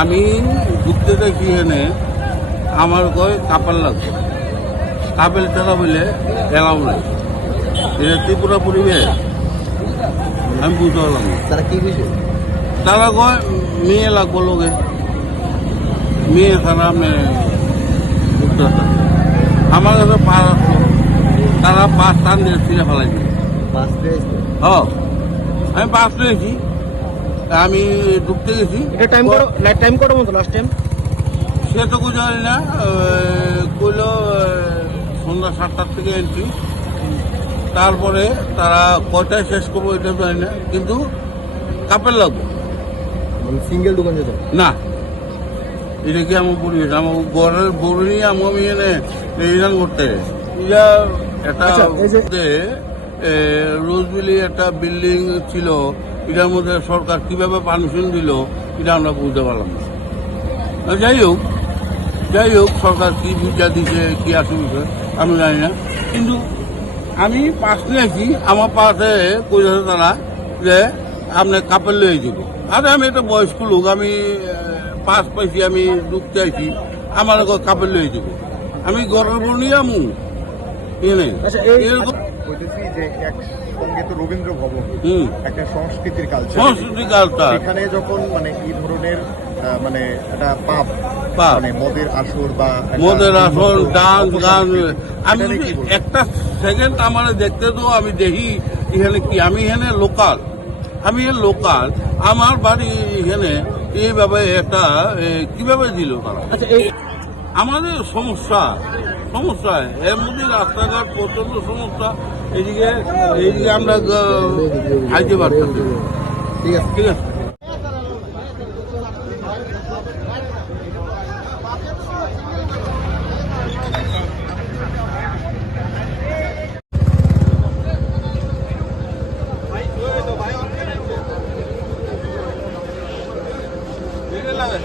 আমি ঢুকতে দেখি এনে আমার কয় কাপাল লাগবে। কাপেল ছাড়া বলে এলাও নাই। এটা ত্রিপুরা পরিবেশ। আমি বুঝতে পারলাম তারা কি বিষয় তারা কয় মেয়ে লাগবো লোকে মেয়ে ছাড়া পারতাম না। আমার কাছে পাস আসলো তারা পাঁচ টান দিয়ে ছিঁড়ে ফেলাই দিল বাস পেয়েছে হ আমি পাস পেয়েছি আমি ঢুকতে গেছি। এটা টাইম করো লাইট টাইম করো মতো লাস্ট টাইম সে তো জানি না কইল সন্ধ্যা সাতটার থেকে এন্ট্রি তারপরে তারা কয়টায় শেষ করব এটা জানি না কিন্তু কাপের লাগবো। মানে সিঙ্গেল দোকান যেত? না। এটা কি আমার পরিবেশ আমার ঘরের বড় নিয়ে আমি আমি এনে রিটার্ন করতে। এটা একটা আচ্ছা, এই যে- মধ্যে, এ, রোজবিলি একটা বিল্ডিং ছিল এটার মধ্যে সরকার কীভাবে পারমিশন দিল এটা আমরা বুঝতে পারলাম না। যাই হোক যাই হোক সরকার কি বুঝা দিছে কি আছে বিষয় আমি জানি না। কিন্তু আমি পাশ নিয়েছি আমার পাশে কইছে তারা যে আপনি কাপড় লয়ে যাব আরে আমি একটা বয়স্ক লোক আমি পাস পাইছি আমি ঢুকতে আইছি আমার কাপড় লয়ে যাব আমি ঘরের বউ নিয়ে আমু এরকম বলতেছি যে একসঙ্গে তো রবীন্দ্র ভবন হুম। একটা সংস্কৃতির কালচার সেখানে যখন মানে এই ধরনের মানে একটা পাপ। মানে মদের আসর বা মদের উন্মুক্ত ডান্স গান আমি? একটা সেকেন্ড আমার দেখতে তো আমি দেখি এখানে কি? আমি এখানে লোকাল আমি লোকাল আমার বাড়ি এখানে এইভাবে একটা কীভাবে দিল তারা? আচ্ছা এই আমাদের সমস্যা সমস্যা এর মধ্যে রাস্তাঘাট প্রচন্ড সমস্যা এদিকে এইদিকে আমরা খাইতে পারতেছি না। ঠিক আছে ঠিক আছে লাগে